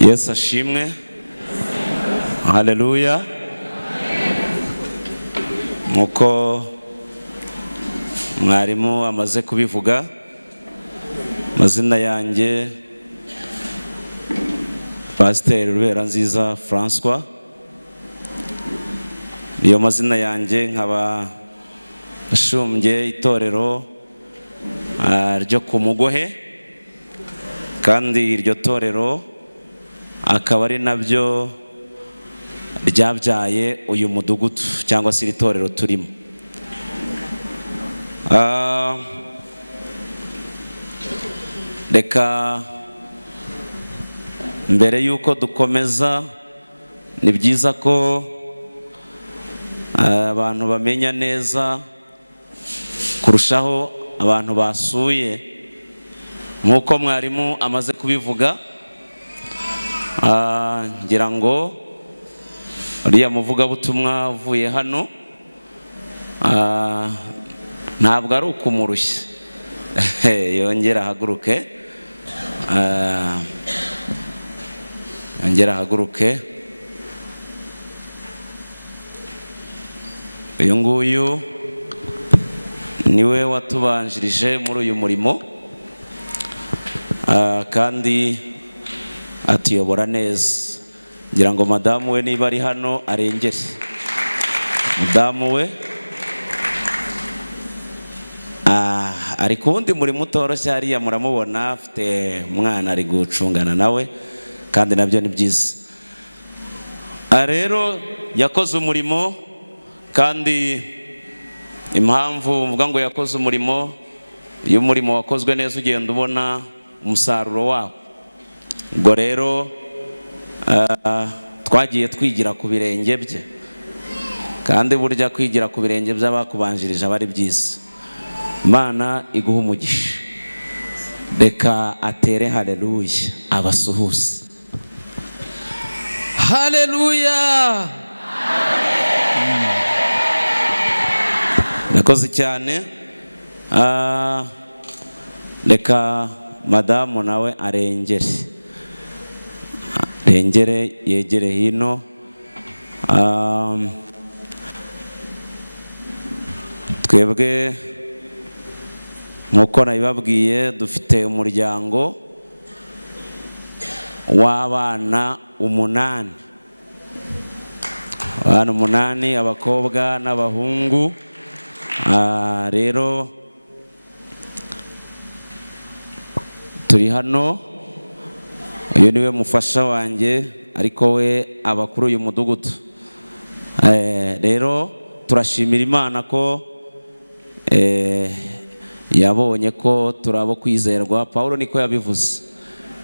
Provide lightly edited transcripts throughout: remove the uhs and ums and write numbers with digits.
Yesu ashimwe. Haleluya. Nkuko mwarimu amaze kubivuga, mazina yanjye Pasteur Ruberanziza François. Iyo mazina yanjye nkaba ashumbye itorero ryo ku Mugohe, kandi iryo torero akaba ari nabyo ryabyaye uyu mudugudu cyangwa se iri torero turimo. Reka mbere yuko dukomeza, ni byiza ko abantu bamenya neza kurushaho abantu basuye, nkuko mwarimu amaze kubivuga. Ngira ngo uriya muvugabutumwa uvuye hano ntabwo ari ukumurushya, yongera ahaguruke, yongera ahaguruke. Uyu nguyu niwe watubanjirije muri uyu murimo, kandi atuyobora neza. Ngira ngo madamu we niba ari hano arengere. Madamu we ari ku wundi murimo utoroshye hariya, muramubona afite umwana ari gucungana nawe, kandi nabyo ni byiza. Rero yakoze umurimo, kandi impamvu mvuga ngo yakoze umurimo, iyo umurimo wakozwe neza ugenda ubona umusaruro wawo. Ubwo rero twagiye twigira ku birenge bye, kandi burya kwigira ku birenge by'abakubanjirije aba ari byiza. Imana iguha umugisha. Reka atere haleluya, abasuhuze. Haleluya. Nakoze cyane. Reka madamu nawe arengere, yegere hino. Twebwe nkuko nabibabwiye, dufite umuryango w'abana 8, abana 8, abakobwa n'abahungu. Rero turi hano. Uyu niwe mufasha wanjye, ariko we aba kuri uyu mudugudu. Rero turashimira Imana ko yabonye ko turabo kwizerwa. Paulo niko yabivuze,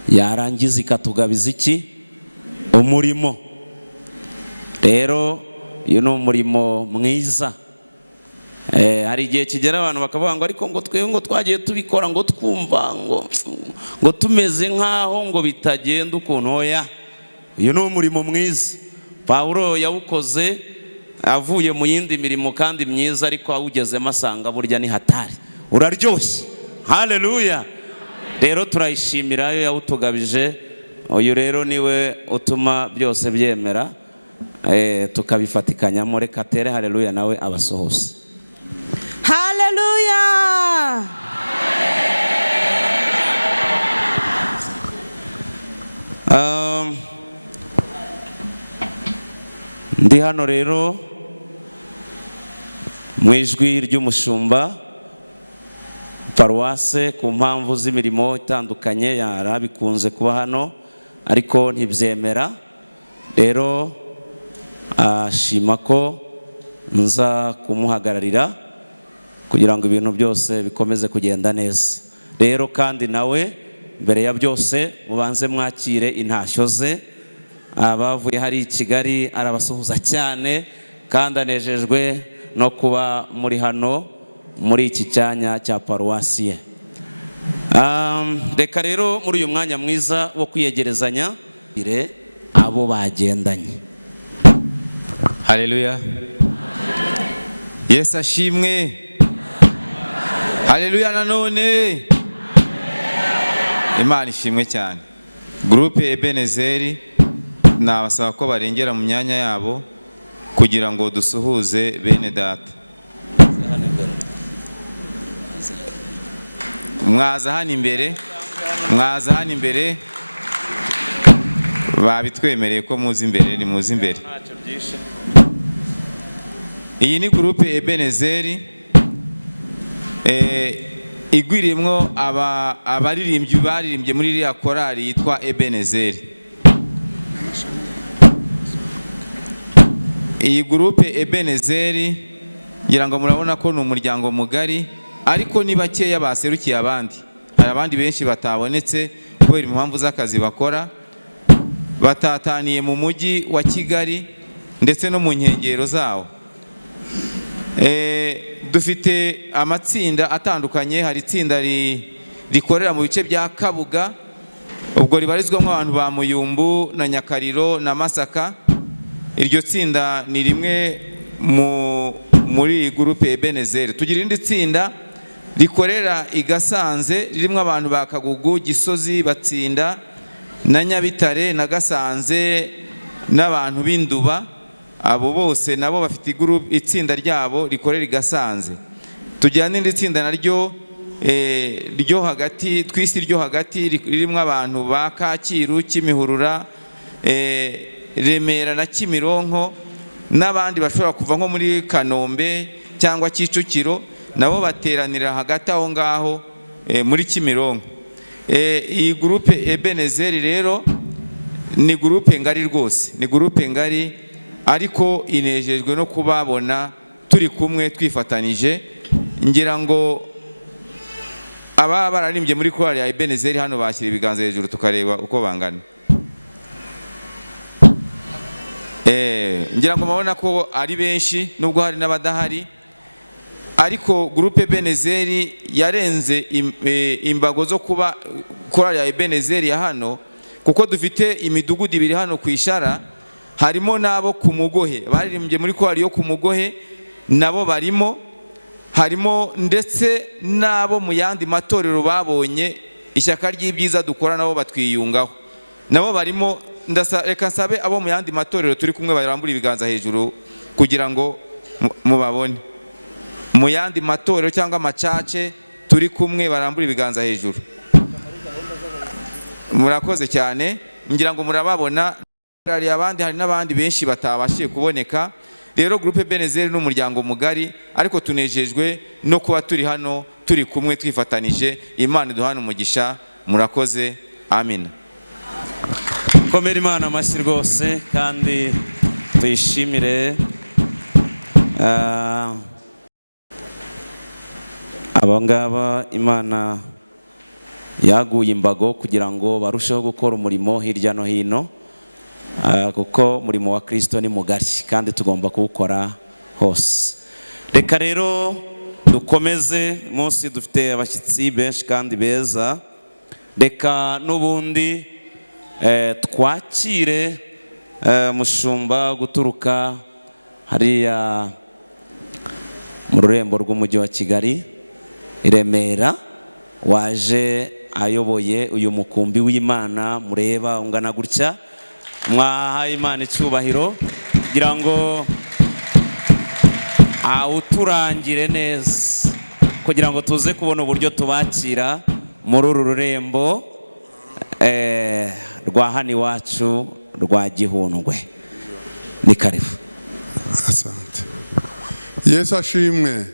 yarangiza ikatugabiza iki? Umurimo. Rero uyu ni umurimo mwiza. Hari igihe kigera abantu bakavuga ngo ariko ngo twebwe ngo twagiye tubikora ngo twumva ngo tumeze nkaho ngo bitagenda ukuntu. Oya, uyu ni umurimo mwiza. Paulo yawukoze avuye mu yindi mirimo kandi myiza, ariko awugezemo asanga burya ni hatari, uraryoshye. Haleluya. Rero turayishimira yo yawutugabije. Uyu rero niwe utuma byose byemera, tukabifatikanyamo. Reka atere haleluya nawe abasuhuze. Haleluya. Ndi hano rero mu ijwi ry'umushumba paruwase, ku mpamvu z'imirimo itandukanye yarabikunze kuba hano, ariko ntibyemera. Rero ashima ko nza kumuhagararira kugira ngo ibintu byose bikomeze kugenda neza. Rero kandi nawe mbere ya byose mubanze mwakire intashyo ze. Abavuye hari i Kigali arabasuhuza cyane, kandi anejejwe no kuba muri hano muri iki cyanya cya paruwasi ye. Reka rero muri uyu mwanya mwiza wo kwiyegerezanya abo bagendanye. Haleluya. Yesu ashimwe. Haleluya nanone. Imana ishimwe cyane. Groupe Ebenezeri nabasaba ko barengera mu myanya yabo kugira ngo dusuhuze bene data. Mwaza hano imbere, babitwemereye ko muzi imbere, ni muzi imbere. Iyi ni groupe Ebenezeri igwirimwo abaririmbyi baririmbye muri iriya korali yitwa Ebenezeri. Iyi groupe Ebenezeri ngira ngo murabona ko ni umuryango mugari, ariko ni bakeya baserukiye abandi. Hari abandi benshi batabonetse kubera impamvu z'akazi bakora, batataniye mu mujyi wa Kigali ndetse no mu nkengero zawo. Dufite amatsinda atandukanye. Hari itsinda rikorera mu bice bya Kabuga, ubwo ribarizwamo abantu ba Muyumbu na Nyakariro na Masaka. Iryo tsinda ni rimwe muri groupe Ebenezeri. Tugira irindi tsinda rikorera i Gasanze, ririmo abantu ba Kagugu, Gisozi, Batsinda na Nyabitare na Gasanze n'abantu b'Induba. Abo bose nabo bafite itsinda ryabo rikorera i Gasanze. Tugira n'irindi tsinda naryo ryo hagati, twisi ryo hagati, ririmo abantu ba Kacyiru, Kimihurura, Remera na Kimironko n'abandi bashobora kuva nko muri Kanombe cyangwa Kicukiro, nabo bateranira hagati aho ngaho muri Kimironko. Iyi groupe Ebenezeri rero ni groupe ngari rwose, ni groupe ngari, ariko inejejwe no kubabona turi kumwe twifatanije. Ngira ngo aba bararimbye muri korali ya Ebenezeri hano bashyira ibiganza hejuru tukareba uko bangana. Ngira ngo mabona ko ari benshi nubwo hari n'abadahari, ariko groupe Ebenezeri yarenze imbago zo kuba korali ya Ebenezeri ya hano, kuko dufite imidugudu ibiri hano ku Ishara. Harimo nabo ku Mugohe baririmbye muri korali yo ku Mugohe, nabo barimo. Harimo ndetse nabo mu yandi matorero babonye ishyaka ry'ibyiza dukora, nabo batwiyungaho, nabo barimo. Reka nsabe abo mu yandi matorero turi kumwe barambura ibiganza hejuru kugira ngo mubabone. Mu yandi matorero cyangwa amacace turi kumwe barambura ibiganza hejuru. Murakoze cyane, ngira ngo murababona. Hari abandi, hari n'abandi benshi batabashije kuboneka. Rero groupe Ebenezeri ni umuryango mugari, ariko tunejejwe no kuba turi hano turi kumwe twifatanije. Imana iduhane umugisha. Murakoze, amina. Komera Imana amashyi rwose kandi tuyishimire. Aba ngaba Imana yaguye imbago kugira ngo barusheho gukora umurimo hirya no hino, kuko umurimo wa Kristo ni mugari kandi tugomba kuwukora hose. Reka rero dukomeze, munsi dufite abashyitsi benshi kandi beza. Reka n'ubundi twakire mushumba guturuka hariya mu rurembo rw'umujyi wa Kigali i Remera, waje ayoboye uyu mukumbi w'Imana mureba ungana gutya. Mwahaye Imana icyubahiro kugira ngo awuturangire neza, kugira ngo tuze kubona uburyo tubakira muri uru rurembo rwa hano iwacu rwa Gihundwe. Ni karibu. Asante. Yesu ashimwe.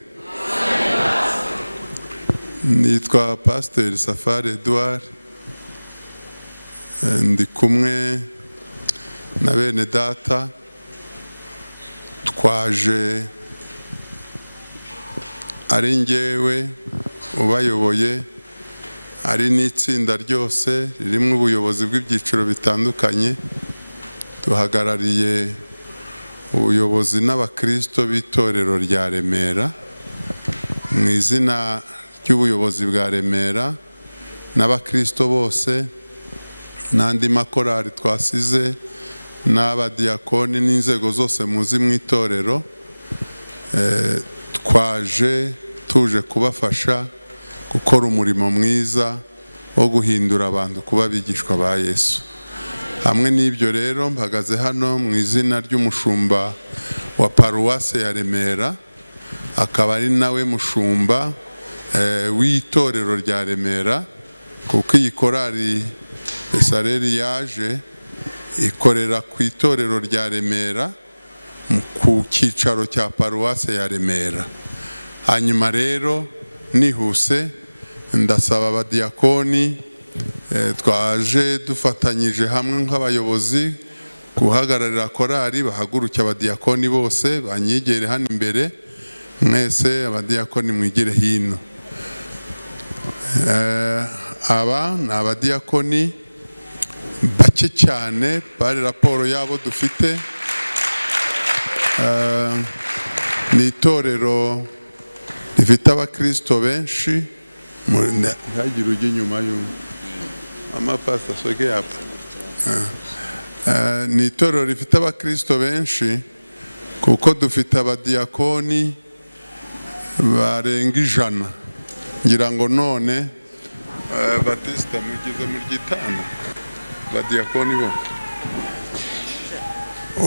Nitwa Pastor Safari Edouard, ndi kumwe na bene data. Twaje ari njyewe ubayoboye, ari n'itsinda ryose ririmo ubuyobozi bw'ibyiciro bitandukanye. Duhagarariye ubuyobozi n'abakristo b'itorero rya Remera mu izina ry'ubuyobozi bwa Remera n'abakristo bose n'andi makorali twasize n'abadiyakoni n'inzego zose muzi mu itorero. Twaje tuje kubafasha gukora umurimo mwiza wo guhindura abantu kuba abigishwa ba Yesu. Hamwe n'ibyo rero mpagaze hano mu izina ry'umushumba wa paruwase ya Remera, akaba ari nawe mushumba w'itorero rya Remera, kuko iyi korali Besareli yaje ikorera ku itorero rya Remera ku cyicaro cya paruwase ya Remera. Hanyuma rero nihuse ndasaba abadiyakoni twaje dufatanyije hamwe nk'abayobozi guhagararira korali, bahaguruke abadiyakoni bose banyigere hano imbere, mwese abadiyakoni mwigire hino. Aba ni abadiyakoni bake cyane bari raporo yabo dufite. Ni itorero rifite abakristo benshi, ntihagire ujya inyuma amapasta soge hapa. Ni itorero rifite abakristo benshi kuko dufite abadiyakoni barenga 100. Ngira ngo none Batista mugize mu gitano badiyakoni bo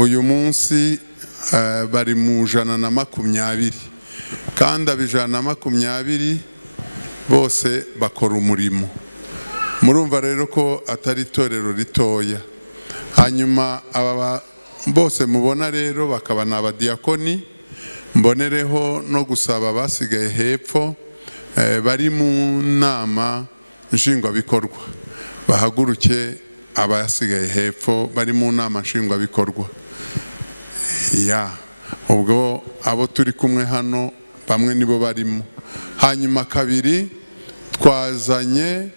uyu munsi bari mu 120, kandi aba 120 bose bakora umurimo. Murumva rero ko atari itorero ritoya. Hanyuma aba bose mubona rero bakaba n'abadiyakoni. Mbonereho no gusaba basigaye hepfo bari mu nama nshingwabikorwa bahaguruke, abasigaye hepfo bari mu nama nshingwabikorwa. Ubwo abo turi kumwe hano bamwe nibo barimo. Hanyuma kabiri twazanye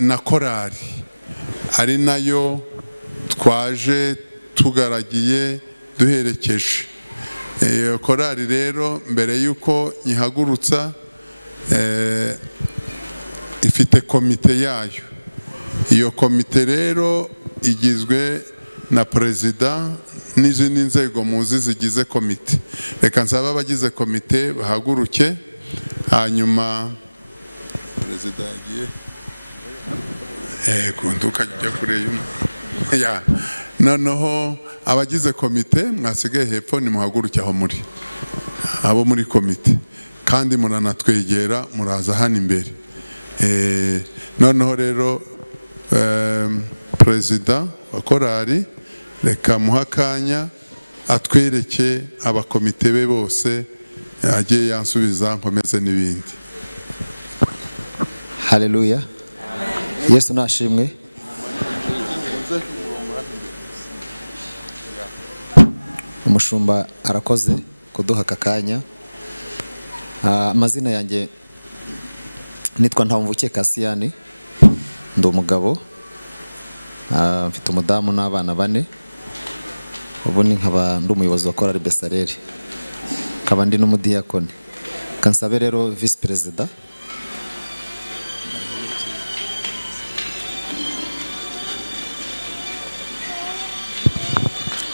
na korali ari nayo twaje tugaragiye duherekeje. Korali rero mbere yuko nyihagurutsa ifite komite yayo. Iyo komite rero igizwe na perezida n'izindi nzego muzi zigize komite. Reka nsaba abagize komite bahaguruke, hanyuma perezida yagiye kunduka jya kure noneho abagize komite mwasigaye hepfo nimuhaguruke aho muri abo muri komite, kandi muranatwegera muraza hano imbere. Noneho rero perezida wa korali reka muhakanya atwereke abakomite be bose, agiye yansubiza nkomeze n'ibindi. Haleluya. Yesu nashimwe. Umushumba arakoze kuduha akakanya. Amazina yanjye nitwa Ntawumvukiye Kasiyani, ndi umugabo, mfite umudamu n'abana 4. Ubu ni nkaba ndi umuyobozi wa korali Besareli, nkaba ndi n'umudiyakoni. Kansabe rero vice perezida.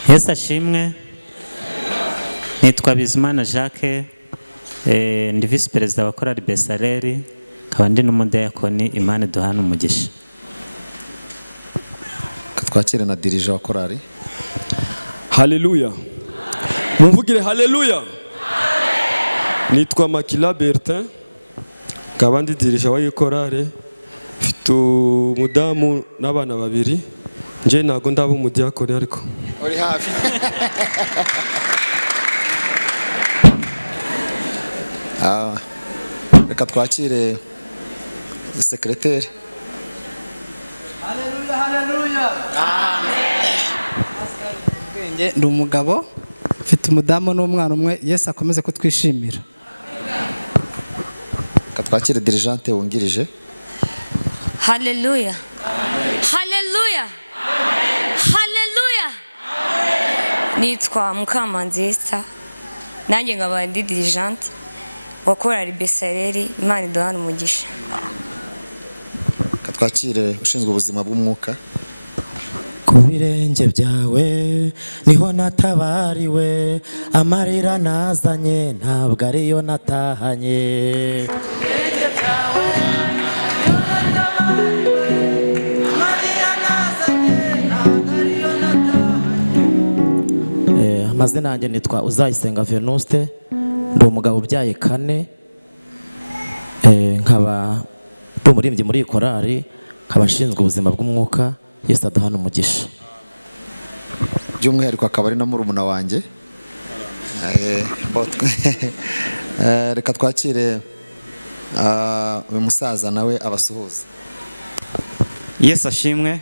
Yesu ashimwe. Nitwa Bizimana Jacques, ndi vice perezida wa korali Besareli, nkaba ndi n'umudiyakoni. Imana duhana umugisha. Twakire na dirija wa korali. Haleluya. Mumvugire haleluya. Nitwa Makila Bertin, nkaba ndi dirija wa korali, mfite umudamu n'abana 2. Nje ntago ndaba umudiyakoni ariko uri hafi. Reka twakire sekreteri. Haleluya, haleluya. Amen. Ndi umugabo, mfite umudamu n'umwana umwe. Yesu akomeze kutwishimira. Reka twakire dirijante wungirije. Haleluya. Haleluya. Haleluya. Nitwa Mukamanzi Esther, nanjye nkaba ndi dirijante wa korali Besareli. Imana iduhana umugisha. Twakire ushinzwe ubuzima bw'umwuka. Ku birenge byawe niho natabariwe, amarira nazanye ntabwo ariyo natahanye. Ku birenge byawe niho natabariwe. amazina yanjye nitwa Uzayisenga Venuste, ndi umugabo ubyaye 4, nkaba ndi umuririmbyi muri iyi korari, nkaba nshinzwe ubuzima bw'umwuka. Yesu aduhana umugisha. by'umwihariko akaba ari na murumuna wanjye. Reka twakire uyu musaza nawe abasuhuza. Yesu ashimwe.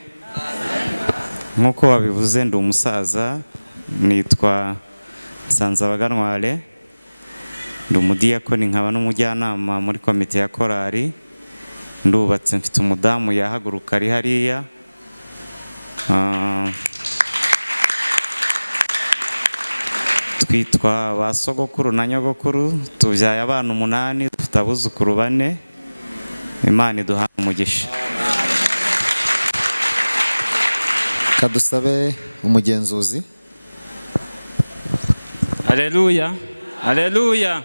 Nk'uko wabivuze, ndi umusaza, nitwa Nsanzabaganware, ndi umudiyakoni nkaba n'umujyanama muri komite ya korari, ndubatse, mfite umudamu yahaguruka ari hariya. Twitwa ba sogokuru na nyogokuru, tubyaye abana 8, dufite abuzukuru 4. Imana iduha umugisha. Kadusabe umugenzuzi. Haleluya, haleluya.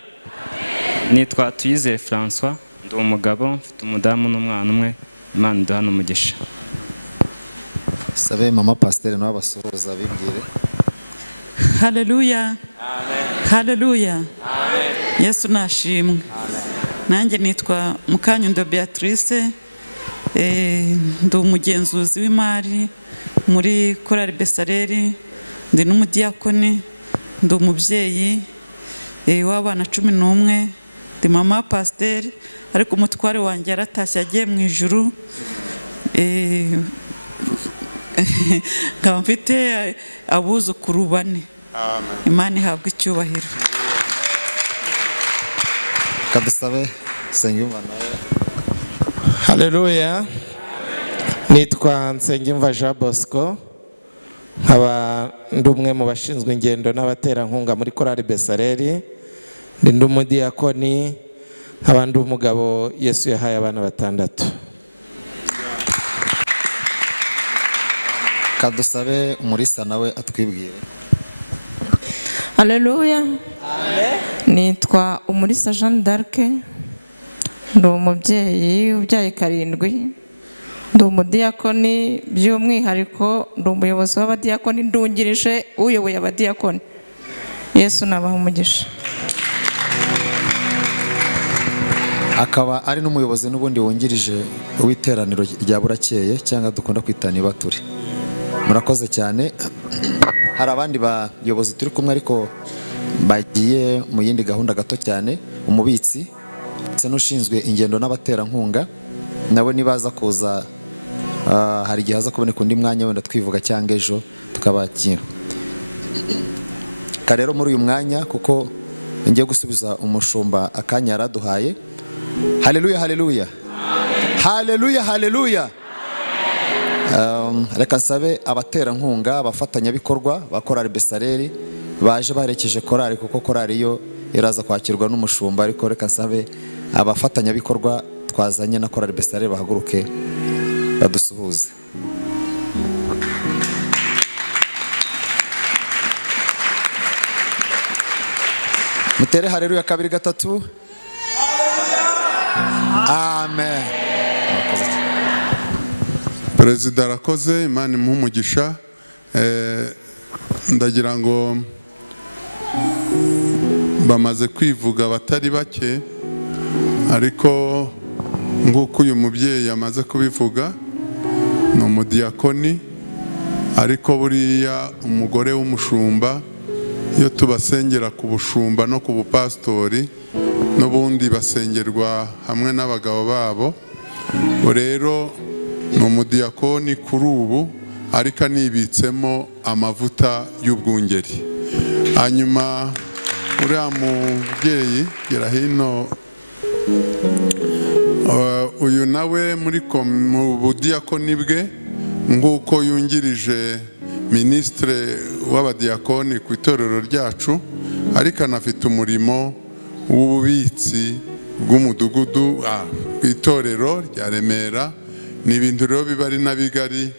Nitwa Tuyizere François, ndi umugabo, mfite umudamu n'umwana umwe. Imana iduha umugisha. Sabe mama pasteur nawe abasuhuza bibwire. Haleluya, amen. Haleluya, amen. Yesu nashimwe. Nanjye nitwa Mukanyundo Beatrice, ndi umugenzuzi w'imari muri korari Besaleri, ndi n'umudiyakoni, ndi umubyeyi w'abana 11, ndi mama pasteur, ariko umutware wanjye yaratashye agiye mu ijuru. Nkaba mfite abuzukuru 4. Imana ihabwa icyubahiro. Kadusabe Nsengiyumva nawe. Haleluya. Nitwa Nsengiyumva Jean Bosco, nkaba ndi umwe mu bashinzwe ingendo n'abaterankunga muri korari Besaleri, ndi umudiyakoni, nkaba ndi umugabo Yesu yahaye abana 6. Kadusabe umurisa nawe atwibwire. Haleluya. Nitwa Umurisa Jean d'Arc, ndi umubyeyi ubyaye 7, ndi umudiyakoni, by'umwihariko ndi umuyobozi w'abadiyakoni, ndungirije uyoboye abadiyakoni. Yesu nabaha umugisha. Akaba ari n'umuyobozi n'ubundi wungirije w'iteraniro rya Burakeye cyangwa dukunda kwita Nibature. Murakoze cyane. Hari abandi bayobozi turi kumwe ariko bagiye mu yindi gahunda gato cyane. Umubitsi ndetse n'ushinzwe ingendo n'abaterankunga nawe nibaza kuza, hari igihe haza kuboneka undi mwanya wenda twivuga cyangwa ejo tukabakira. Rero muri uyu mwanya kuko ngiye gusubiza umushumba akanya yaraduhaye. Haleluya, haleluya, haleluya, haleluya. Reka nsabe abaterankunga, abafatanyabikorwa ba korari Besaleri baje baherekeje korari, kuko korari yo iraza kwakirwa n'umushumba, ariko reka nsabe abafatanyabikorwa twazanye na korari Besaleri bahaguruke badusuhuze. Mutere haleluya 2 3. Amen. Perezida arakoze, Imana imuhe umugisha. Ndagira ngo bamaze kwivuga batari bake, ariko nk'uko uyu mubyeyi amaze kubivuga, ni umudiyakoni, ariko buriya umugore w'umushumba iyo tubasengera ku bushumba no ku bupasitori n'ubundi basengerwa hamwe n'abagabo babo. Rero ni umudiyakoni kuri ubu, ariko anibitsemo amavuta y'ubwungeri. Hanyuma uriya mubyeyi gera hino, uyu nawe mu budiyakoni bwe nk'uko yungirije minisitire w'abadiyakoni ku itorero ryacu, ariko anafite umurimo w'ububitsi bw'umudugudu ku itorero rya Remera. Ni ibintu rero biba ari na bigari.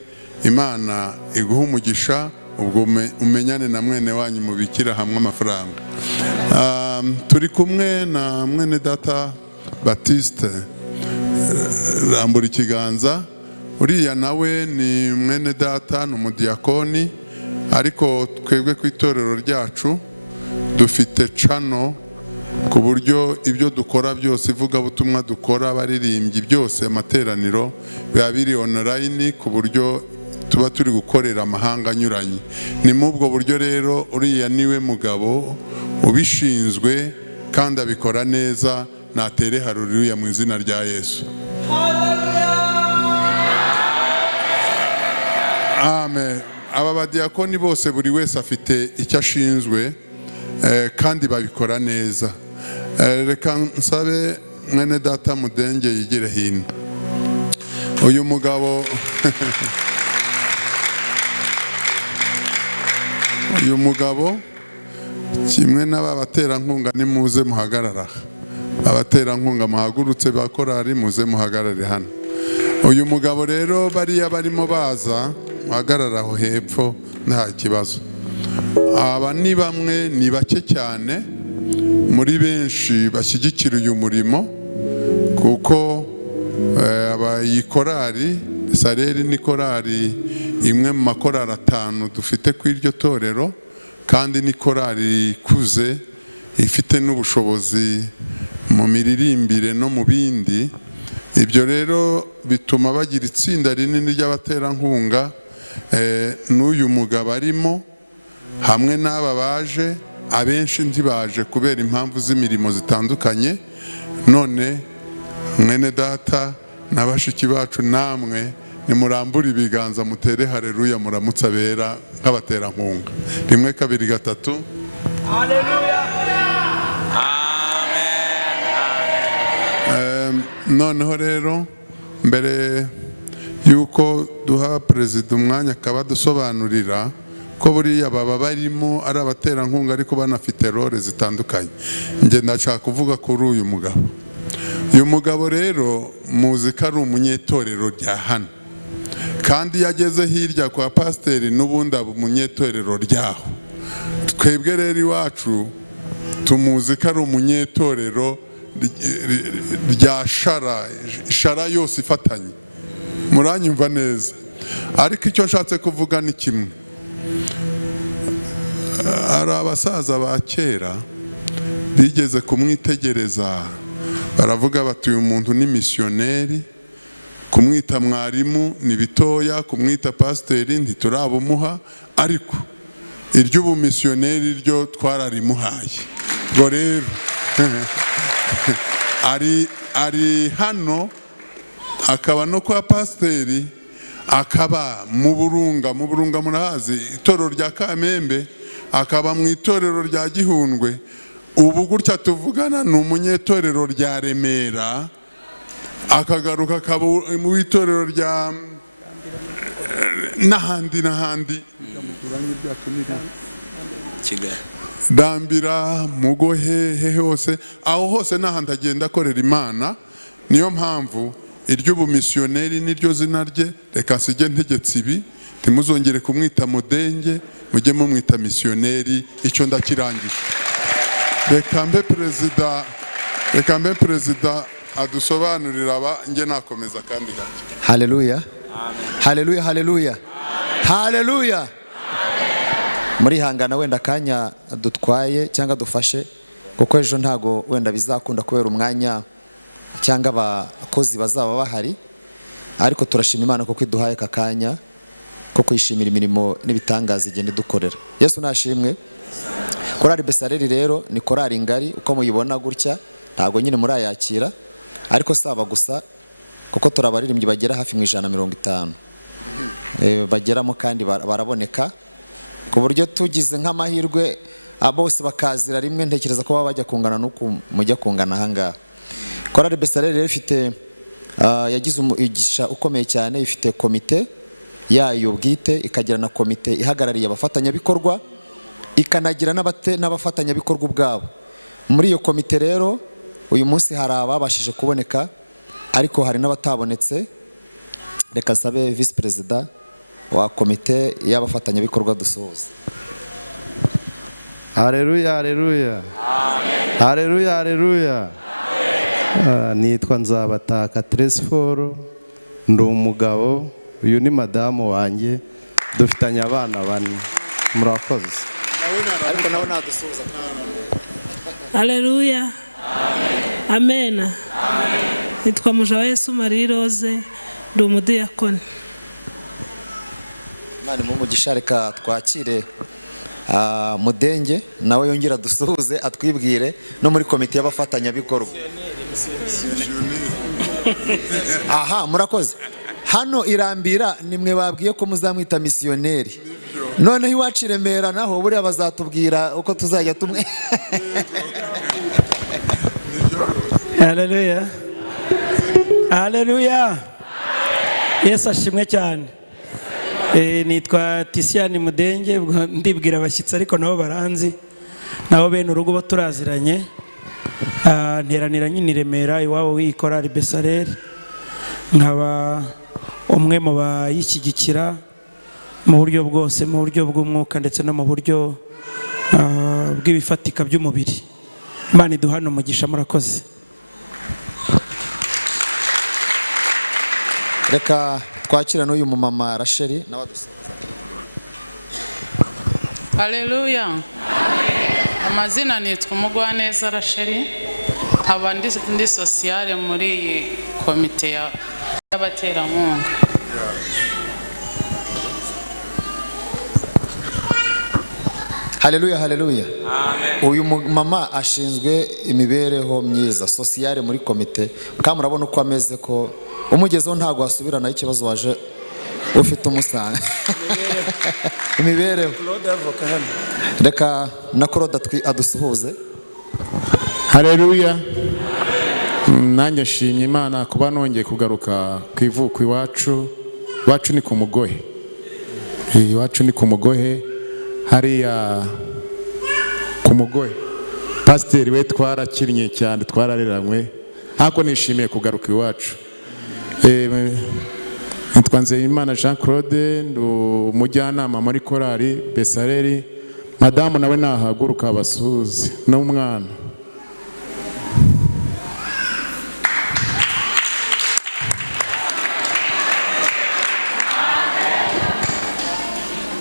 Imana iguha umugisha, ubwo umenyane na mwene wanyu mubikira hamwe amafaranga. Turi kumwe na mwene data Baptiste, rambura ikiganza. Uriya nawe ni mwene data, ni umudiyakoni, ariko twebwe ku itorero ryacu dufite cano ku buryo ibyo dukora byose, ivugabutumwa dukora, abaririmbyi byose, amateraniro biba biri online ku buryo tuba turi gukorera amahanga anyuranye. Ni muri ubwo buryo rero uriya niwe mugabo ubishinzwe kandi abikora neza. Natere haleluya mu izina rya Yesu. Amen. Aba badiyakoni bose buri wese afite icyo ashinzwe kandi babikora neza. Reka nsabe mwene data Mudenge yigire hino. Uyu mugabo uyu mugabo kimwe n'aba baterankunga nimuze muhagarara. Abaterankunga muhagurutse ba korari muze muhagarare hano. Uyu mugabo rero bariya barimo baza muhagarara aho hepfo nta kibazo. Aba ni bamwe, ni bake cyane muri benshi bashyigikira uyu murimo, kuko iyi korari Besaleri ni korari imwe mu makorari 5 dufite ku iryo torero, kandi ni korari ikuze ifite n'ubushobozi mu miririmbire no mu bindi. Ibyo rero bituma bagira itsinda rinini ry'abaterankunga. N'uyu mugabo arimo hamwe n'aba baje, abenshi ntibaje kubera impamvu z'imirimo zitandukanye. None mwene data na bashiki bacu namwe nimurambura ibiganza mutere haleluya, muramutse abera nk'abaterankunga. 1 2 3. Haleluya. Noneho rero mbere yuko duha perezida umwanya akaba dusobanurira ko buriya baba barimo ari abaterankunga ariko banafite role zitandukanye, njye ndashaka kuvuga kuri uyu mugabo. Uyu mugabo rero muzi ko ari umunyetorero rya hano, kandi yageze hirya kwa pasiteri n'ubundi aba umunyetorero ryaho. Twebwe rero iwacu tumuzi ko ari umunyetorero rya shara yose ifatanye. Muranyumva neza? Ariko icyo nshatse kuvuga ni kimwe. Ari abasaza ba kera bigeze kumwitegereza, baravuga bati uyu muntu ni misiyoneri. Kumwita mwarimu ni bitoya, kumwita pasiteri ntiturabumuha, ariko iry'ubumisiyoneri ryo twararimuhaye. Ngo rero ari hano, akaba no kwa pasiteri, akaba mu Burunga murahazi itorero rya Kamembe, akaba mu itorero rya Gihundwe. Ubu gutya tuvugana ni umunyetorero rya Remera, akagaruka akaba mu itorero rya n'ahandi Dambira, Mugohe, hehe hose, aho hose n'ahandi agenda akorera Imana. Niyo mpamvu iry'ubumisiyoneri niryo zina rye. Reka nsige ntegetse ibi, ntimuzongere kumwita Mudenge, mujye mumwita misiyoneri. Icyo ndakirangije. Reka mbe perezida adusobanurira aba, nge nakomeza kandi gake. Haleluya. Haleluya, haleluya. Haleluya. Muri hangana wenda kanya dutwaye cyangwa dufashe, kuko ejo ntago wenda bizakunda kubera umwanya cyangwa abakozi bazaba bahari, ariko turashima Imana kuko iduhaye akanya ko kwishimira imirimo n'ibitangaza igenda dukorera. Yesu nashimwe. Korari Besaleri rero ni korari ngari uko muyibona gutya, ntago nyine murayakira, ariko saba gusa kuko turabaririmbyi bagera hafi mu 150 bageramo, kandi baraboneka ku buryo tugize nk'amahirwe bose bakazira rimwe. Ntekereza ko baba bajya kungana n'uko mujya kungana ahangaha. Korari Besaleri rero ifite yagize umugisha ukomeye cyane. Ifite komite yayo bwite, ikagira na komite ihagarariye abafatanyabikorwa, ikanagira n'abafatanyabikorwa ubwabo. Muri iyo komite rero uyu munsi hari ababashije kuboneka, ariko hari n'abatabonetse. Reka nsabe visi perezida wa komite y'abafatanyabikorwa dusoza. Haleluya, haleluya. Haleluya, haleluya. Nitwa Nzabataka Tresforo, ndi umugabo, uyu ni madamu wanjye, dufitanye abana 4. murakoze. ariko nawe nadusuhuza. Haleluya. Amen. Nitwa Mujawesu Marie Rose, ndi umudiyakoni. Imana umugisha, reka twakire Mudenge nawe yongera dusuhuze atwibwire no muri komite y'abafatanyabikorwa. Aha, murakoze. Hano Irambira nimwe babwiye ko muzamwita misiyoneri. Noneho iwacu i Remera naho buriya bazatubwira uko tuzajya tumwe. Haleluya. Haleluya. Yesu ashimwe cyane. Nitwa Tisiani Mudenge, ndibwira abashyitsi ariko nabo baranzi, nabo bene urugo bo turaziranye. Nteranira nyine i Remera iwabo w'ikorari Besareri, nkaba umwe mu bayishyigikira mu buryo bwose, mu buryo bw'umwuka ndetse no mu buryo bw'ibifatika by'umubiri. Imana iduhane umugisha, murakoze. Reka twakira n'uyu mumama Rasheli nawe adusuhuza. Haleluya. Amazina nitwa Umugwaneza Rasheli, nkaba ndi sosiyale muri iyi komite y'abaterankunga. Haleluya, haleluya. Uyu mama ashinzwe imibereho myiza sosiyale muri komite, kandi murabona uko ameze ko umugezeho ntabwo wasubirana ikibazo waje ufite umusanga. Imibereho. Reka na Claude adusuhuze. Haleluya. Nanjye nshimye Imana kuba nongeye kugaruka ku ivuko iwacu. Iwacu ni ku Mugohe. Iwacu ni ku Mugohe, hariya ku Mugohe. Pasiteri we twarakinnye cyane, twarareranywe, ariko nishimiye kugaruka iwacu. Nitwa Nzeyimana Jean Claude, ndi umujyanama muri korali Besareri. Madamu nawe nahaguruka abasuhuze n'umwana.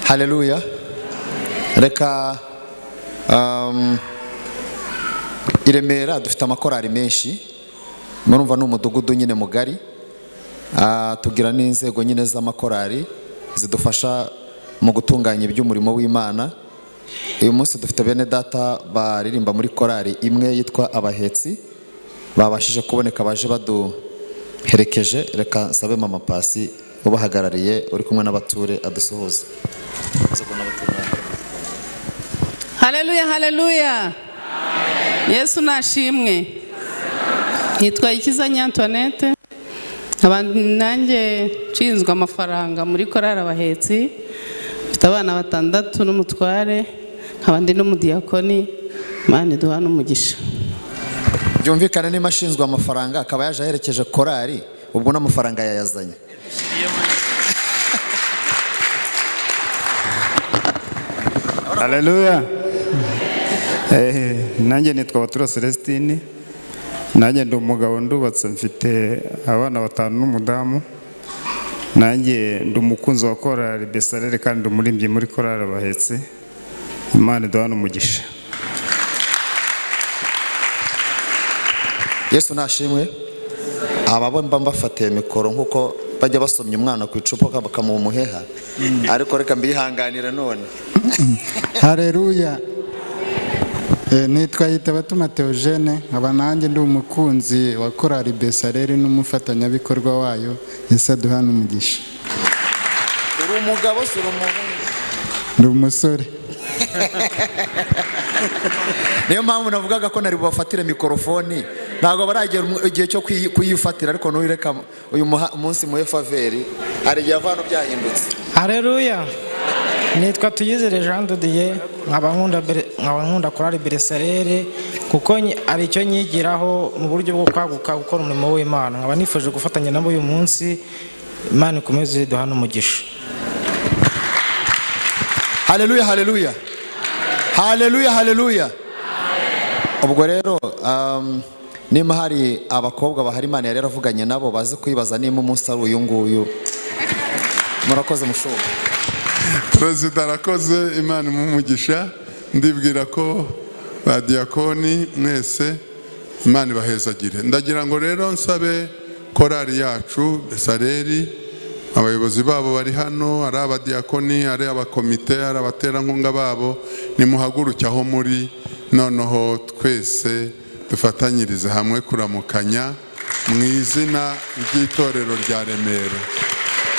Haleluya. Reka i Remera dufite amakorali menshi, murumva ni umudugudu nyine mugari. Tugira n'inzego nyine z'amakorali zidufasha mu gutunganya iby'umurimo w'Imana. Uyu munsi dufite bene data baririmba muri korali imwe yitwa Abahetsi, babashije kuboneka baje baduherekeje. Reka nsabe mama Pasi ubahagarariye uri kumwe n'abature adusuhuze. Haleluya, haleluya. Yesu nashimwe. Nitwa Ikizanya Antoinette, nanjye nshinzwe amafaranga muri korali Abahetsi. Mfite abana 6 n'umutware, nkabandi n'umudiyakoni. Imana iduhane umugisha. Byumvikane niba ashinzwe amafaranga akaba yaje aherekeje korali, ubwo n'amafaranga yayazanye. Haleluya. Nanjye nitwa Batura Celestine, nanjye ndi umugabo ndubatse, mfite abana 5 n'umudamu. Nanjye ndi umukunzi wa korali Besareri kandi ndi umurimbyi muri korali Abahetsi. Imana iduhane umugisha. Yesu nashimwe. Aba mba mbafatiye mikoro nkuko bajya basomya umwana ku icupa bakamuha umuheha, ariko reka mbihanganire none. Haleluya. Nitwa Yitabatuma Theogene, nkaba nanjye ndi umukunzi wa korali Besareri n'umufatanyabikorwa wayo. Yesu aduhane umugisha. Uri umugabo si umuntu? Ndi umusore. Niyo mpamvu navugaga ko nari bubafatire mikorofoni, ntabwo baragera igihe cyo kuyifatira, ariko nureka uyu munsi mu faveri hari igihe avano byahindutse. Haleluya. Nitwa Tuyizere Jean Didier, nkaba nkunda korali Besareri kuko ari icyo nyigiraho mu buryo bwo kwaguka gukora umurimo w'Imana. Nkaba nifuje gufatanya nabo uyu munsi. Imana ikomeze duhane umugisha. Haleluya, haleluya. Haleluya, haleluya. Ubwo rero niba hari abakobwa bahari Imana yari yaravuganye nabo baze kwibaza niba umunsi ari uyu nguyu. Murakoze mushumba. perezida arakoze, imana imumugisha. Ndibwira ko ba diyakoni mwese imana ibahezagire. Ndagira ngo rero nsabe korari yacu Besaleri, abayobozi babo bari hano, ari abadiyakoni, ari abakomite, ari abaterankunga babo, nimuhaguruke aho muri, noneho twese dufatanyirize hamwe kuramukanya mu izina ry'itorero rya Remera.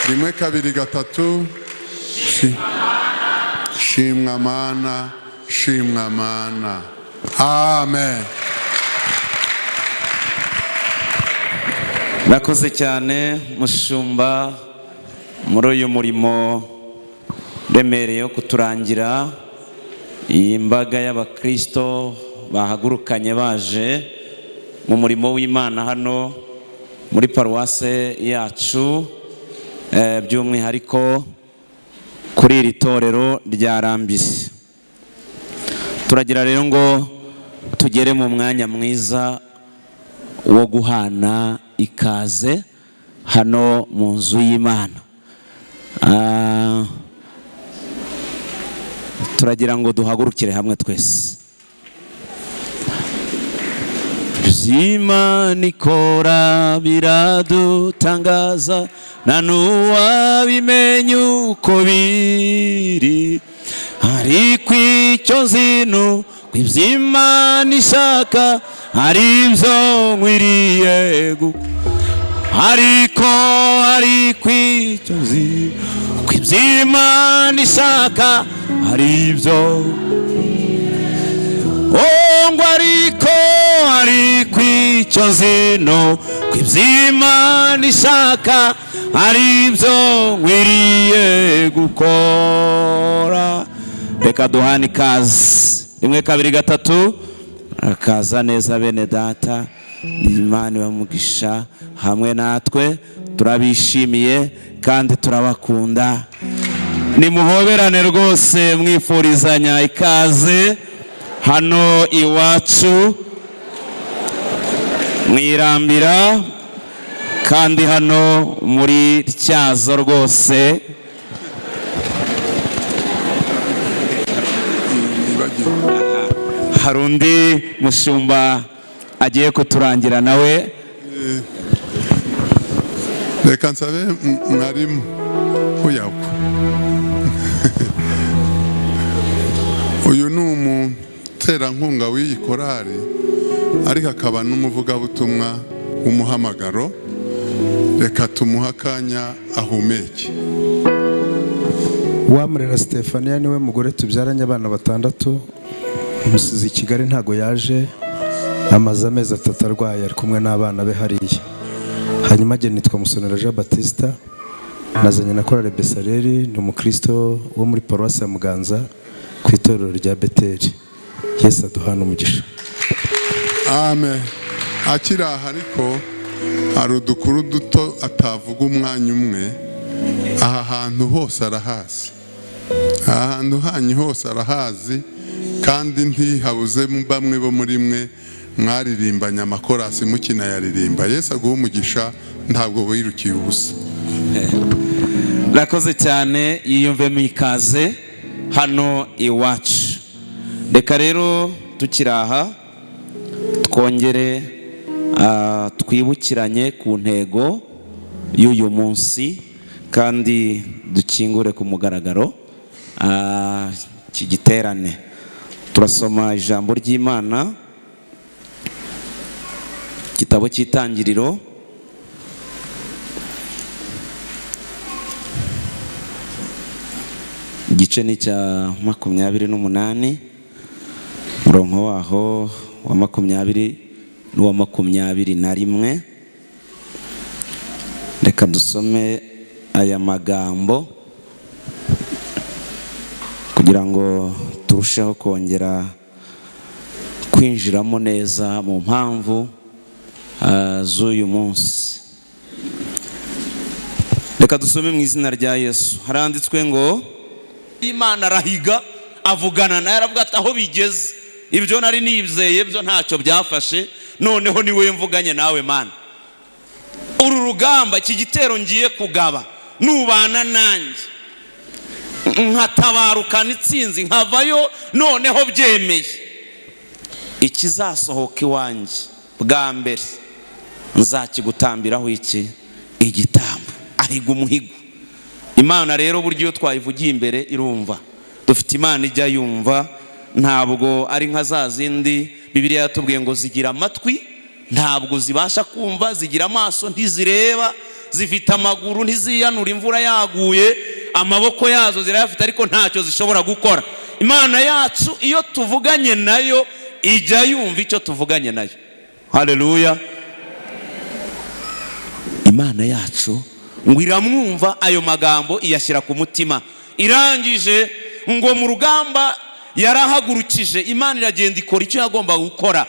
1 2 3. Shimwa Mana, shimwa Mana. Amen. Murakoze cyane mushumba muri uyu murimo uremereye wo kuturangira iyi mbaga y'abakristo bahagurukanye baje mu murimo w'Imana hano muri paruwase yacu, by'umwihariko kuri iri torero rya Rambisi. Turagira rero ngo tugere mu mwanya mwiza wo guhana ikaze hano mu nzu y'Imana. Turagira ngo duhagurukire hamwe twese. Imana ikora biradutangaza, nta n'uwabimenya uko biri, ariko icyo zino kw'iby'Imana ishaka ari byo nkwiriye ariko icyo zino kw'iby'Imana ishaka ari byo ngo ariko icyo zino kw'iby'Imana ishaka ari byo nkwiriye gukora. Reka duhane ikaze 1 2 3. Akaza neza bene data, Imana ibamugisha hamwe natwe, turabishimiye kandi turabakunda. Nimuhoberane rwose mwifurizanya ikaze hano iwacu mwirambira, kandi hano muri Tyazo rwose. Hari undi mushumba agiye kuturangira nawe. Reka nsabe mwarimu uyakwa. Uyu ni umuterankunga w'iyi korari, ariko akaba n'umuvugabutumwa w'umuhamagaro. Reka tumuha akanya ahumeke. Uwamurera Stefania niwe mugore tubyaranye abana 6. Umusizi i Kigali ntago yaje, amaze amezi 3 arwaye, ari kumwe n'abana be hariya. Hanyuma jye nitwa Musonera Jean Baptiste, nazanye na korari Besaleri, ni umukristo wo muri paruwasi ya Muganza ku itorero rya Beteli. Yesu aduhana umugisha. Amen. Akiraha ariko hari udukuru duto atavuga umwanya umwe. Aha hantu hose arahazi, aha hantu hanyu hose arahazi, kandi ntihabuze bamwe bo muri mwe mwaririmbanye amakorasi mukina yaririmba. Yesu aguha umugisha, ntabwo wirukiye ubusa. Murakoze cyane, yiyumvemo ikaze hano iwacu. Reka rero tukiraha twongere twibukiranye ku ntego y'uyu munsi, kandi dukingure ku mugaragaro iki giterane. Turasoma ijambo ry'Imana, igitabo cy'Itangiriro igice ni cya 28, umurongo waho wa 20 n'uwa 21. Reka dusome aya magambo kugira ngo turusheho kongera kwinjiramo neza mu mpamvu z'uyu munsi. Reka dusome mu izina rya Yesu. Haranditswe ngo Imana arahiga, avugana naye, aravuga ati aho bigeze ibyo nari nibzeye byo ntacyo byafashe, noneho ni wowe mvuganye nawe Mana. Uru rugamba, iki gitero ngiye kugaba, nubana nanjye nkatabarukana itsinzi nkavayo noneho byemeye, ikizasohoka iwanjye bwa mbere nzakigutambiraho iki? Igitambo. Ahiga umuhigo. Imana rero buryo iyo twayivugiye imbere irumva. Dufite Imana ijya yumva, ntabwo ari nka za zindi Bibiliya yatubwiye ngo zigira amatwi ntabwo zibasha kumva, zigira amaso ntizireba, zifite amaguru ntiziyanura imvura yaguye, amaboko yazo zirayafite ariko ntacyo zishobora gukora. Imana yacu iyo tuvuganye nayo ijya yumva icyo tuvuganye nayo. Haleluya. Imana yacu ngo iramwumva, ayo magambo iyashyira ku mutima. Irangije ngo mu rugamba yarahagurukije, Imana iragenda ikora icyo yagomba gukora.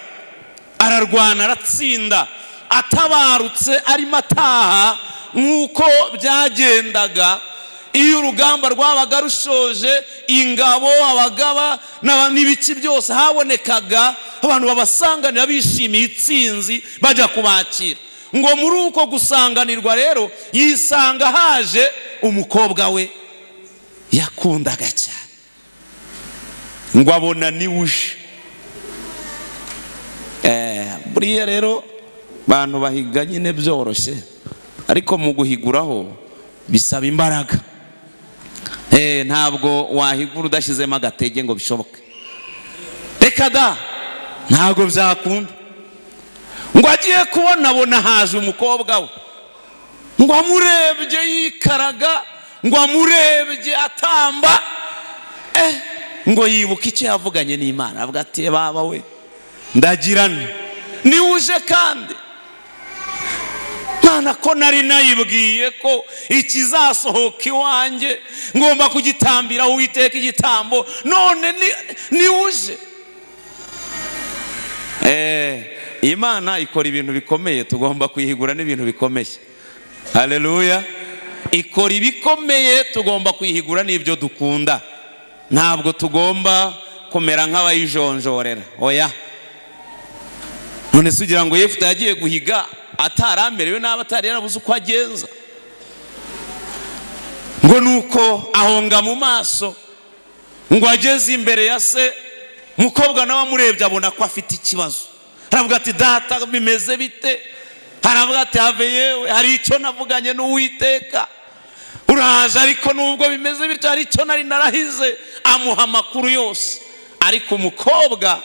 Ararwana aratsinda, atabarutse arimo ataha nk'uko byagendaga. Iyo urugamba rwabaga rushoje, ingabo, abagaba n'ibiki byose habonekaga abantu babasanganira bishimiye itsinzi bajya kubakira. Ngo muri uko gusanganirwa rero yisanga haje umukobwa we yakundaga cyane, ngo abona ni uje. Buriya rero abantu bahiga nyine byoroshye, ariko mu guhiguraho bisaba imbaraga. Ntabwo wahigura udashyizemo agatege ngo bishoboke. Reka da, ntabwo byakunda. Ngo agiye kubona haje umukobwa we, ngo amurebye yikaraga, ngo amurebye atamba, ngo yibuka icyo yavuganye n'Imana. Avuga ati baba we ndagirane ni uje kandi Mana ko nari nayibwiye ko ikizasohoka iwanjye ngomba kugitambira Uwiteka igitambo, none ni uje. Imana ikora ibintu bikomeye, tugomba kuyihigura n'ibintu bikomeye. Haleluya. Ikora ibikomeye, tugomba kuyihigura n'ibyo dukunda. Ntabwo tugomba kumera nk'abayijonjorera. Oya. None sugira ngo Yefuta yagiye guhiga ataramerewe nabi, atari yarabuze uko agenza. Ngo nuko ahonga mu maso, ngo ageze imbere ya se, mukobwa nawe amurebye abona ko afite ikibazo. Aravuga ati data bimeze bite? Aravuga ati have yewe, hari icyo navuganye n'Uwiteka, uraje ariko nubwo bimeze bityo hari icyo nari narahize. Amuha amakuru yose. Ariko umukobwa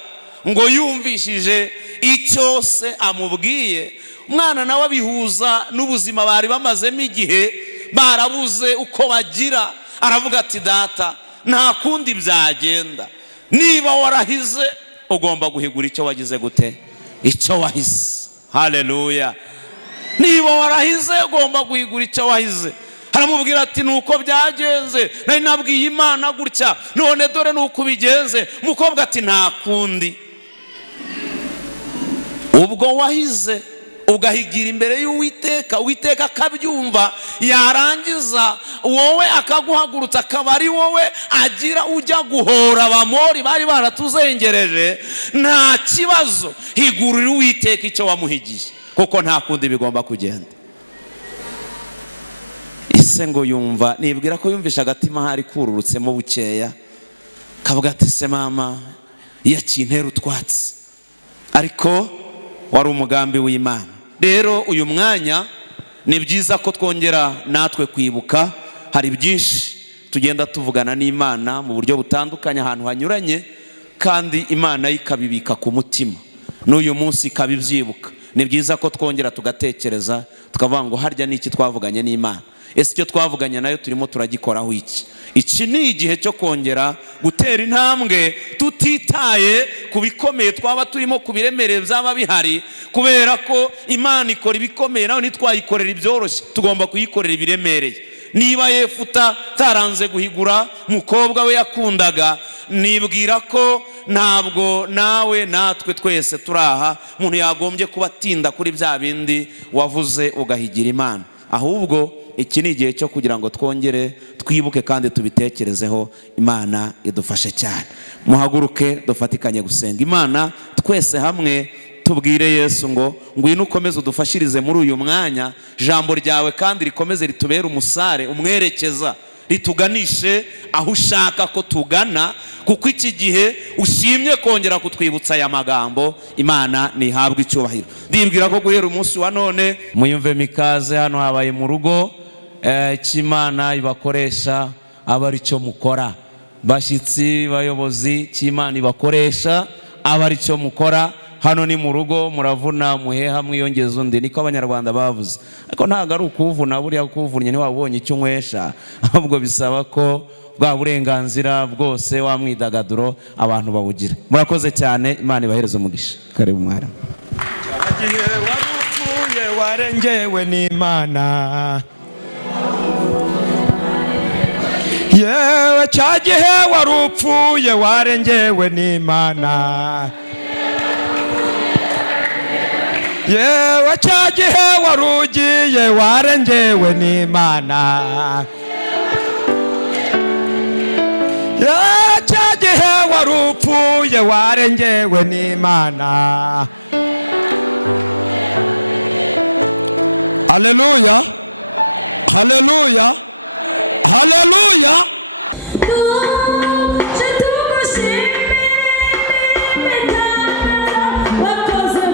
ngo yumvishije icyo se amubwiye, umwana nawe abihuza n'ubuzima bari bamazemo igihe barabuze uko bagira. Aravuga ati data nta kundi byagenda, niba warahize ugomba guhigura icyo wagize gute? Icyo wahize. Haleluya. Niba warahize ugomba guhigura icyo wahize. Aramubwira ati nuko byagenze, nari nabwiye Imana gutya, none dore nuko bigenze. Umukobwa ati nta kundi. Ubwo wahize ugahigira imbere y'Uwiteka, Uwiteka akabyumva, yarangiza wowe akaguhagurutsa, akaba ari wowe agira ujya guhora abamori bari baratuzengereje, nta kibazo. Higurira Uwiteka icyo wamuhigiye, kuko nta kundi bigomba kugenda. Ise ngo yumva, nibwira ko yumvisha agatima hari kururutsemo bukeya, kavuga ati se mama yakintera utwatsi, ariko wari umugambi w'Imana. Rero uyu mwanya ni byiza ko twongera natwe kwibuka. Hari byinshi tugenda tuvugana n'Imana mu buryo butandukanye ahantu hanyuranye, kandi Imana ikabibika ku mutima, n'uyu munsi ikabibyibuka. Ni byiza ko twongera tugatekereza, tukavuga ngo harya n'iki twavuganye n'Imana? Ese icyo twavuganye nayo turimo turagikoraho iki? Iki ni igihe cyo kongera gutera intambwe, tutitaye ku bikomeye twaba turimo, ku biremereye byaba bihari, kubera ko Imana ikora ibikomeye, nawe ntitwayikorera ibyoroshye, tugomba kuyikorera ibiremereye. Niba Yefuta taranze guhigura mukobwa we yakundaga, nibwira ko ntabwo nawe natwe twese turaha umuntu yagombye kuba atinda kuri bya bindi wavuze ugahigira Imana. Ahubwo iki ni igihe cyo kugira ngo twongere twibuke kandi tubitekerezeho. Imana idufashe cyane. Muhaguruke dufatikanye gusenga Imana twese hamwe, tubwire Yesu ngo ngwino ukomeze udufashirize muri uyu mwanya, jambo ryawe kandi rikomeze ritubere umusare umwerekeza rituganishe aho ushaka ko tugana, kuko iki gihe ushimye kongera kutwibutsa aya magambo. Imana nihabwe icyubahiro. Ndibwira ko guhera umunsi wa none muyumve mikaze hano habaye mu rugo, cy'Imana ibakoresha aba ari cyo mukora. Bashyitsi bayobozi, cy'Imana ibakoresha aba ari cyo mukora. Hano ni mu rugo, muravuna muheha mwiyongeza undi, niko abanyarwanda bavuze. Ariko ntabwo ari ukuvuna, buriya kuvunnye ntiwabonye icyo unywesha, ahubwo bisaba ko bwa burenganzira bwose wa mwidagaduro abantu bawugira. Murakoze cyane, Imana ibahereze umugisha. Karibu mwarimu. Igihe wari upfuye warengewe n'Imana, yewe cya gihe wari upfuye warengewe n'Imana, yewe cya gihe wari ugiye warengewe n'Imana, yewe cya gihe wari upfuye warengewe n'Imana. Haleluya, haleluya, haleluya. Warakoze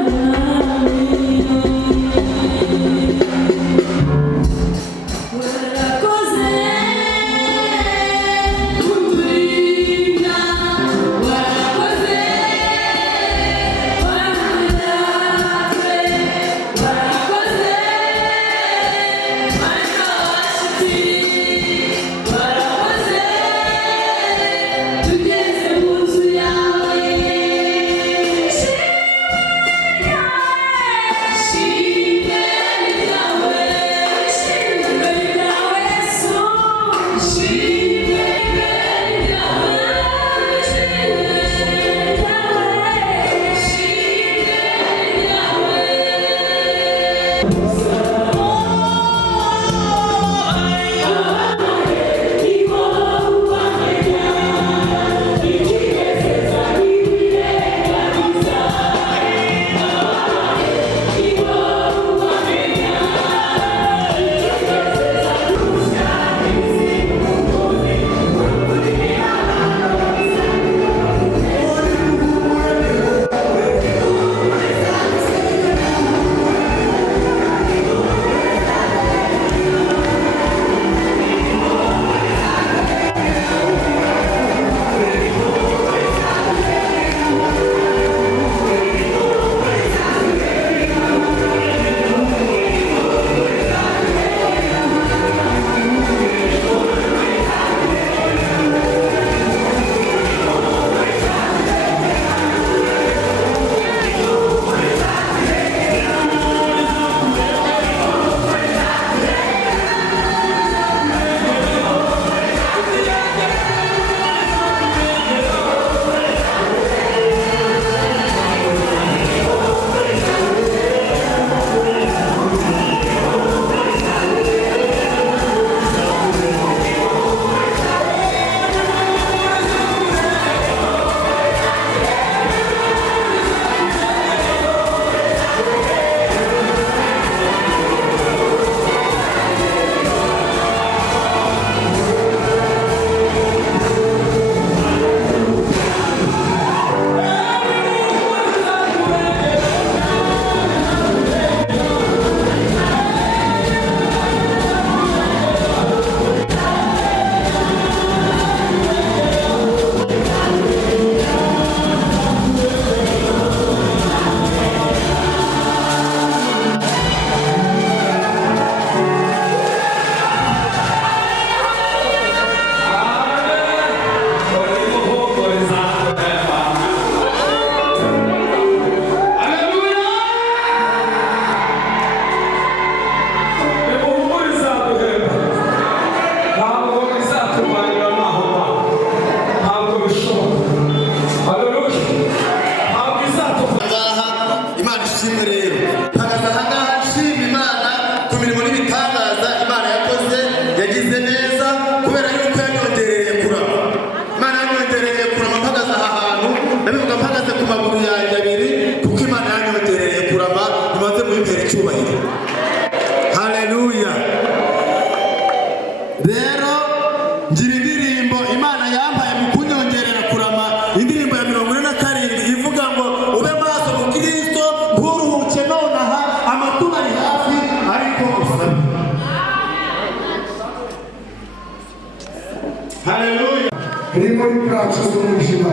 ririmo rikacuza umwijima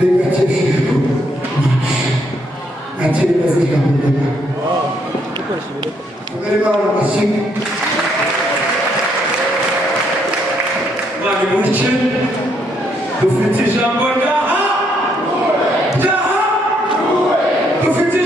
rigakeshejwe nakireza ijambo ry'Imana tuberwaho amashyi Mani muke dufite ijambo ryaha dufite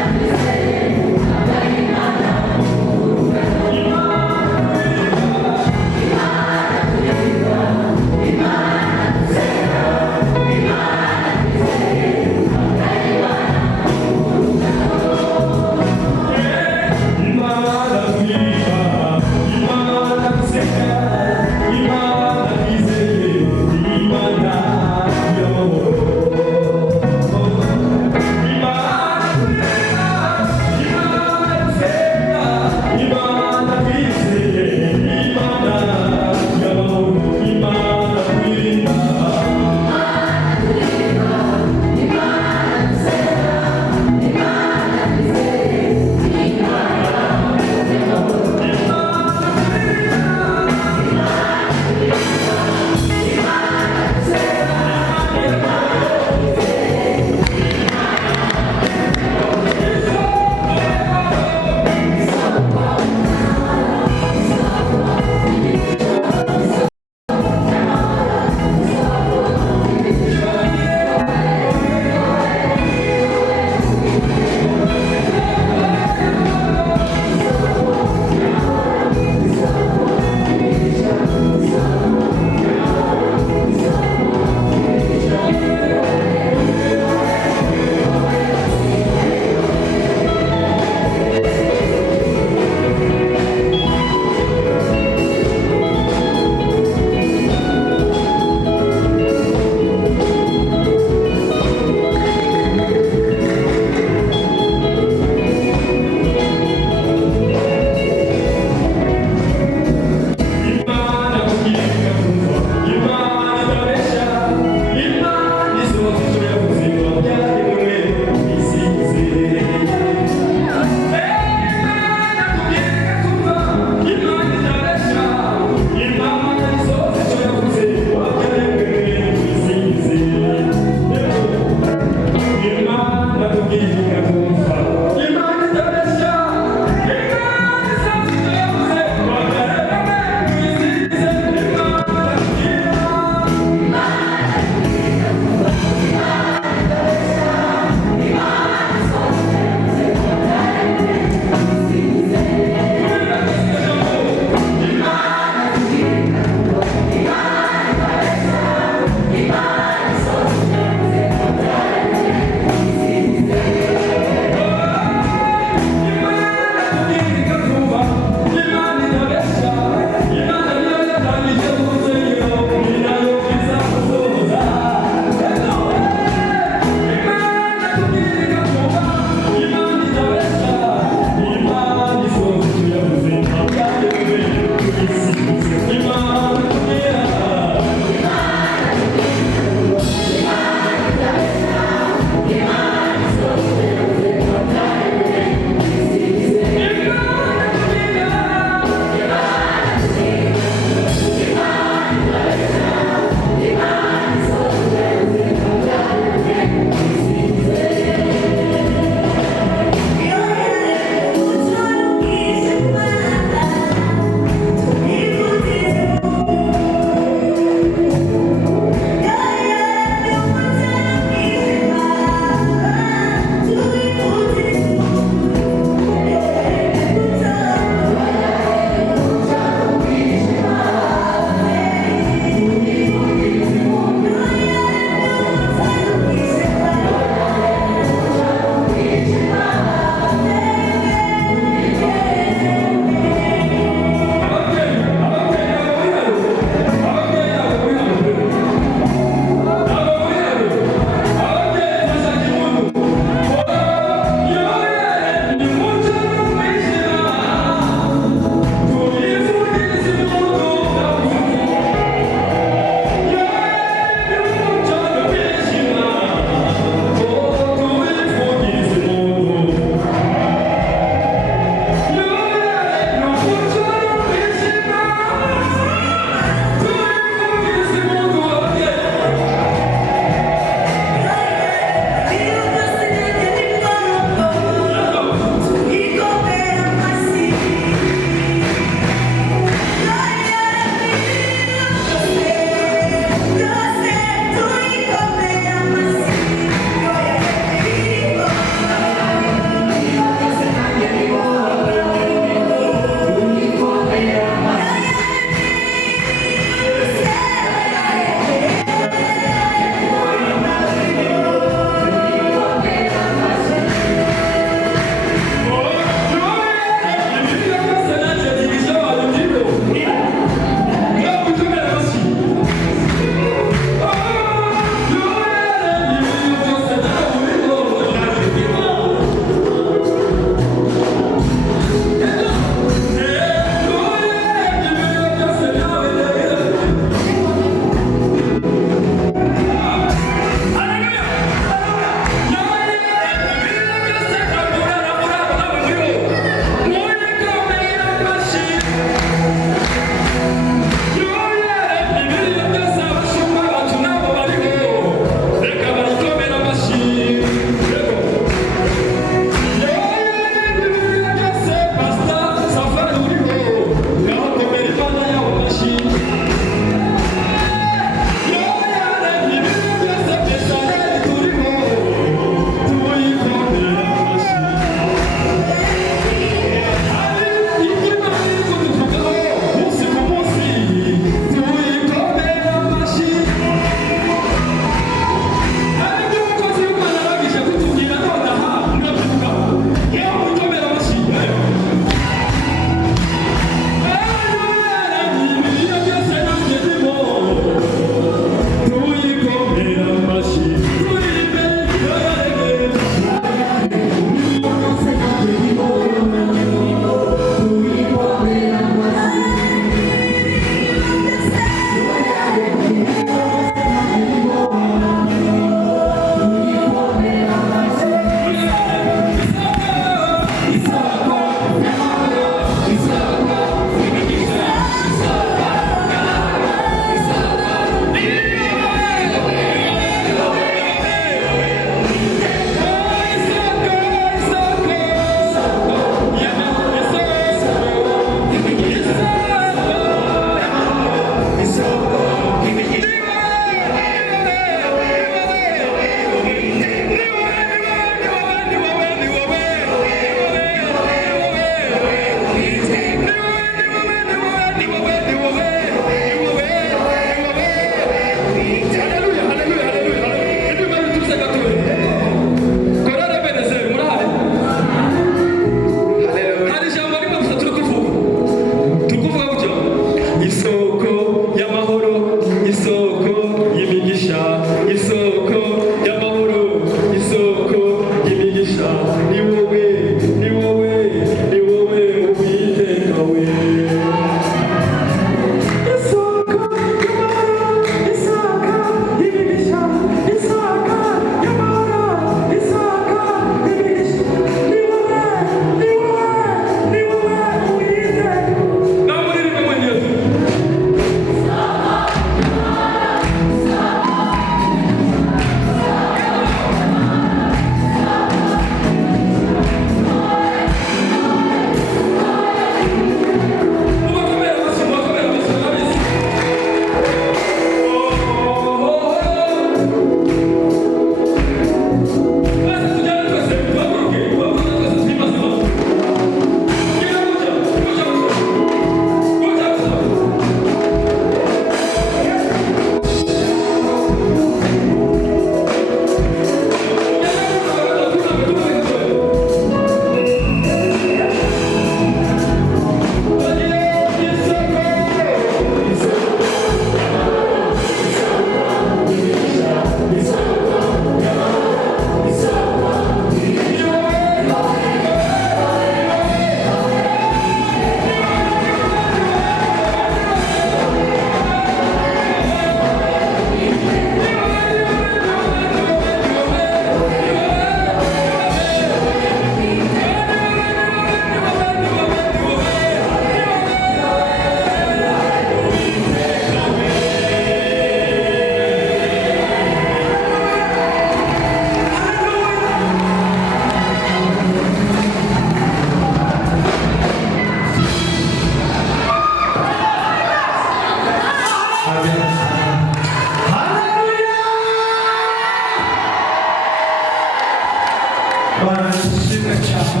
Bana ishimwe cyane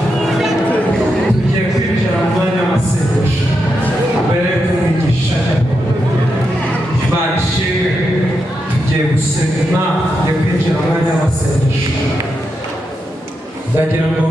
tugiye kwinjira mu mwanya w'amasengesho mbere yo kumwigisha Imana ishimwe tugiye gusenga tugiye kwinjira mu mwanya w'amasengesho ndagira ngo